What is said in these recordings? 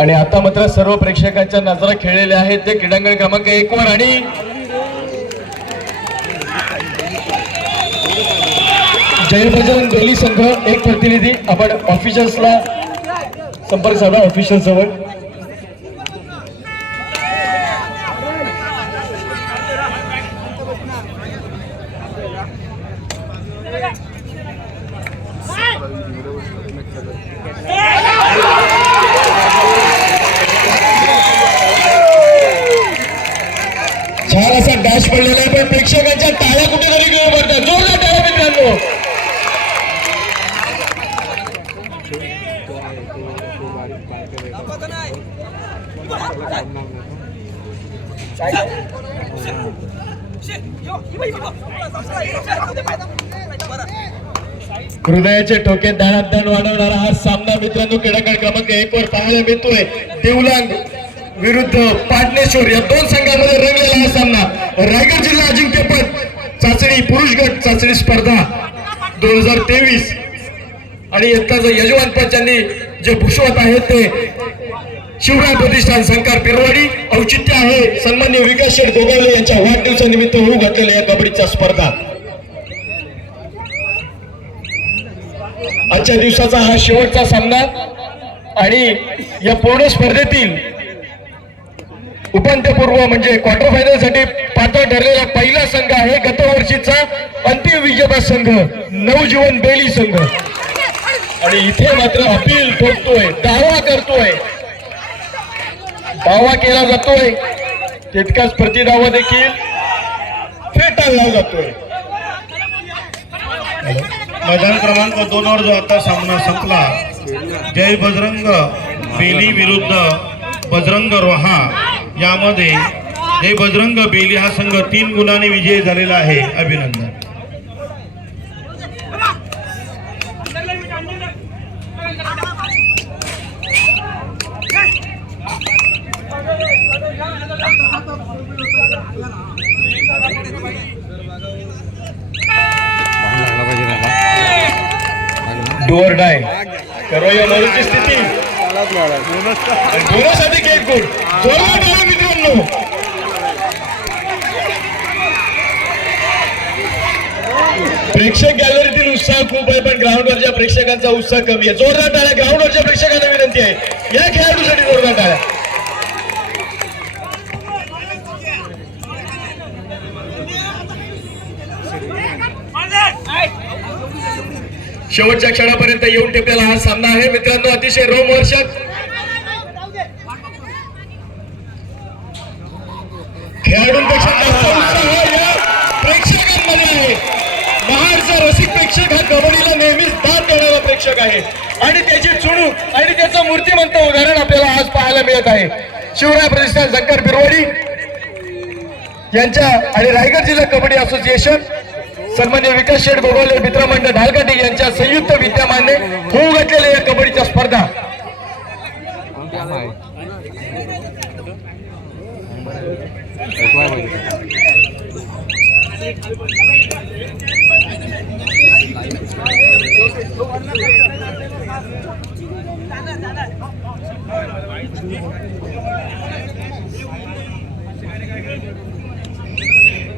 आणि आता मात्र सर्व प्रेक्षकांच्या नजरा खेळलेल्या आहेत ते क्रीडांगण क्रमांक 1 वर आणि जय बजरंग बेली संघ एक प्रतिनिधी आपण ऑफिशियल्सला संपर्क साधा ऑफिशियल जवळ छान असा डॅश पडलेला आहे पण प्रेक्षकांच्या टाळ्या कुठेतरी घेऊन पडतात जोरदार टाळ्या मित्रांनो हृदयाचे ठोके दाणादाण वाढवणारा हा सामना मित्रांनो क्रीडांगण क्रमांक 1 वर पाहायला मिळतोय देवलांग विरुद्ध पाटणेश्वर या दोन संघांमध्ये रंगलेला हा सामना रायगड जिल्हा अजिंक्यपद चाचणी पुरुष गट चाचणी स्पर्धा 2023 आणि याचं यजमानपद ज्यांनी जे भूषवत आहेत ते शिवराय प्रतिष्ठान संकार पिरवाडी औचित्य आहे सन्माननीय विकास शेठ गोगावले यांच्या वाढदिवसानिमित्त होऊ घातलेल्या या कबड्डीच्या स्पर्धा आजच्या दिवसाचा हा शेवटचा सामना आणि या पूर्ण स्पर्धेतील उपांत्यपूर्व म्हणजे क्वार्टर फायनल साठी पात्र ठरलेला पहिला संघ आहे गतवर्षीचा अंतिम विजेता संघ नवजीवन बेली संघ आणि इथे मात्र अपील ठोकतोय दावा करतोय दावा केला जातोय तितकाच प्रतिदावा देखील फेटाळला जातोय मैदान क्रमांक 2 वर जो आता सामना संपला जय बजरंग बेली विरुद्ध बजरंग रोहा यामध्ये जय बजरंग बेली हा संघ 3 गुणांनी विजयी झालेला आहे अभिनंदन डोअर डाय करवया मोरूची स्थिती बोनससाठी एक गुण जोरात आला मित्रांनो प्रेक्षक गॅलरीतील उत्साह खूप आहे पण ग्राउंडवरच्या प्रेक्षकांचा उत्साह कमी आहे जोरदार टाळ्या ग्राउंडवरच्या प्रेक्षकांना विनंती आहे या खेळाडूसाठी जोरदार टाळ्या शेवटच्या क्षणापर्यंत येऊन टेपलेला हा सामना आहे मित्रांनो अतिशय रोमहर्षक खेळाडूंपेक्षा जास्त उत्साह या प्रेक्षकांमध्ये आहे महाडचा रसिक प्रेक्षक हा कबड्डीला नेहमीच दाद देणारा प्रेक्षक आहे आणि त्याची चुणूक आणि त्याचं मूर्तिमंत उदाहरण आपल्याला आज पाहायला मिळत आहे शिवराय प्रतिष्ठान शंकर बिरवाडी यांच्या आणि रायगड जिल्हा कबड्डी असोसिएशन सन्माननीय विकास शेठ गोगावले मित्रमंडळ ढालकाठी यांच्या संयुक्त विद्यमाने होऊ घातलेल्या या कबड्डीच्या स्पर्धा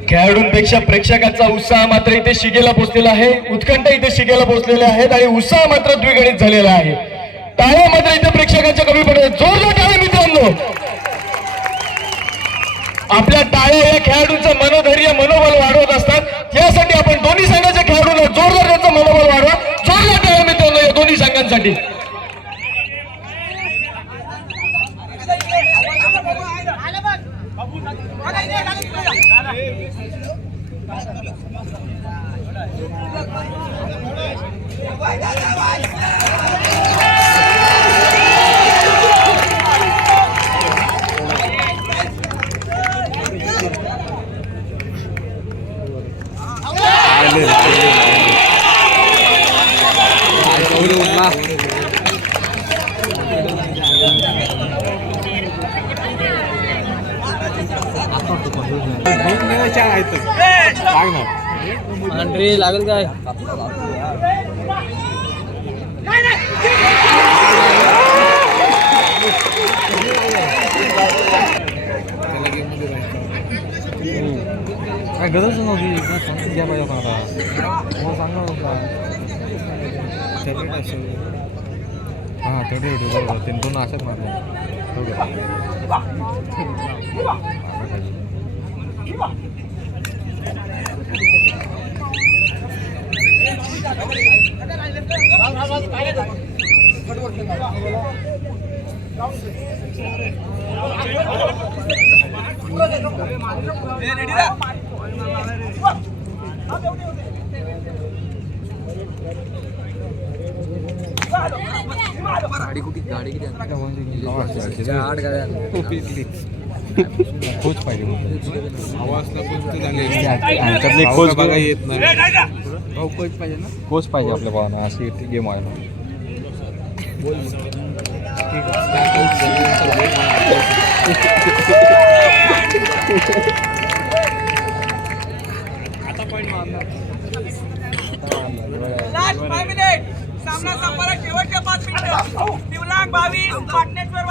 खेळाडूंपेक्षा प्रेक्षकांचा उत्साह मात्र इथे शिगेला पोहोचलेला आहे उत्कंठा इथे शिगेला पोहोचलेल्या आहेत आणि उत्साह मात्र द्विगुणित झालेला आहे टाळ्या मात्र इथे प्रेक्षकांच्या कमी पडत जोरदार टाळ्या मित्रांनो आपल्या टाळ्या या खेळाडूंचं मनोधैर्य मनोबल वाढवत असतात यासाठी आपण दोन्ही संघाच्या खेळाडूंना जोरदार त्यांचं मनोबल वाढवा जोरदार टाळ्या मित्रांनो या दोन्ही संघांसाठी अंड्री लागेल काय काय गरज नव्हती समजून घ्या पाहिजे होता आता हो सांगा होता हां तेवढे होते बरोबर ते दोन अशाच मारले गाडी कुठे गाडी किती आठ गाड्या कोच पाहिजे आमच्यातले कोच बघा येत नाही कोच पाहिजे ना कोच पाहिजे आपल्या भावाना अशी गेम आहे सामना संपला शेवटच्या 5 मिनिटं दिवलांग 22 पाटणेश्वर 22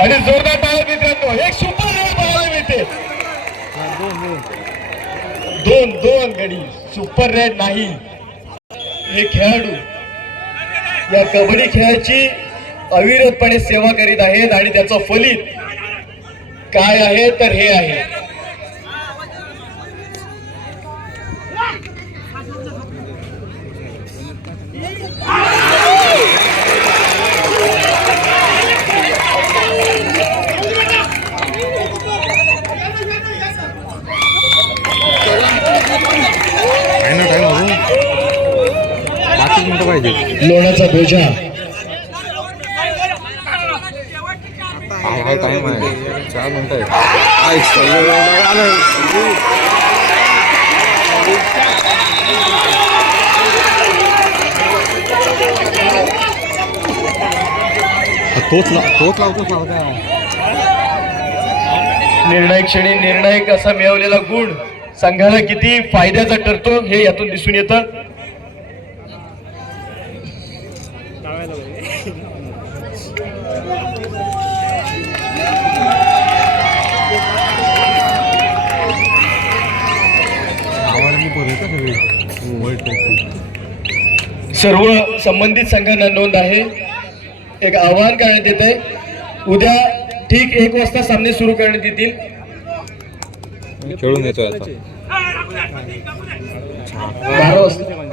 आणि जोरदार टाळ्या मित्रांनो एक सुपर रेड पाहायला मिळते दोन गडी सुपर रेड नाही हे खेळाडू या कबड्डी खेळाची अविरतपणे सेवा करीत आहेत आणि त्याचं फलित काय आहे तर हे आहे लोणाचा बोजा टाइम आहे 4 मिनिटं तोच लावतो निर्णायक क्षणी निर्णायक असा मिळवलेला गुण संघाला किती फायद्याचा ठरतो हे यातून दिसून येतं सर्व संबंधित संघांना नोंद आहे एक आवाहन करण्यात येत आहे उद्या ठीक 1 वाजता सामने सुरू करण्यात येतील खेळून येतोय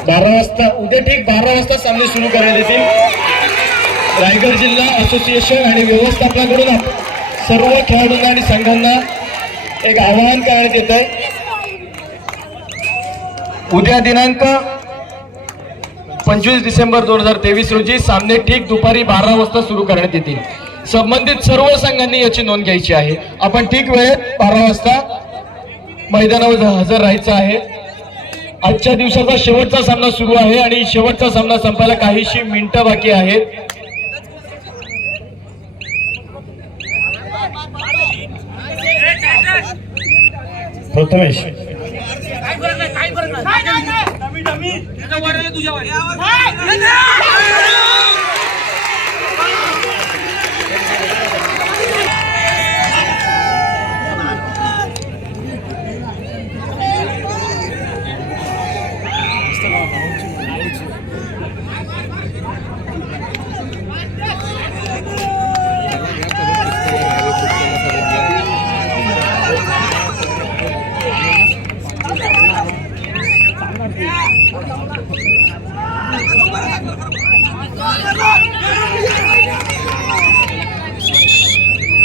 12 वाजता उद्या ठीक 12 वाजता सामने सुरू करण्यात येतील रायगड जिल्हा असोसिएशन आणि व्यवस्थापनाकडून सर्व खेळाडूंना आणि संघांना एक आवाहन करण्यात येत आहे उद्या दिनांक 25 डिसेंबर 2023 रोजी सामने ठीक दुपारी 12 वाजता सुरू करण्यात येतील संबंधित सर्व संघांनी याची नोंद घ्यायची आहे आपण ठीक वेळेत 12 वाजता मैदानावर हजर राहायचं आहे आजच्या दिवसाचा शेवटचा सामना सुरू आहे आणि शेवटचा सामना संपायला काहीशी मिनिटं बाकी आहेत प्रथमेश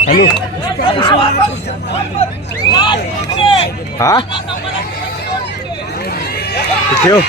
हॅलो हा ठेव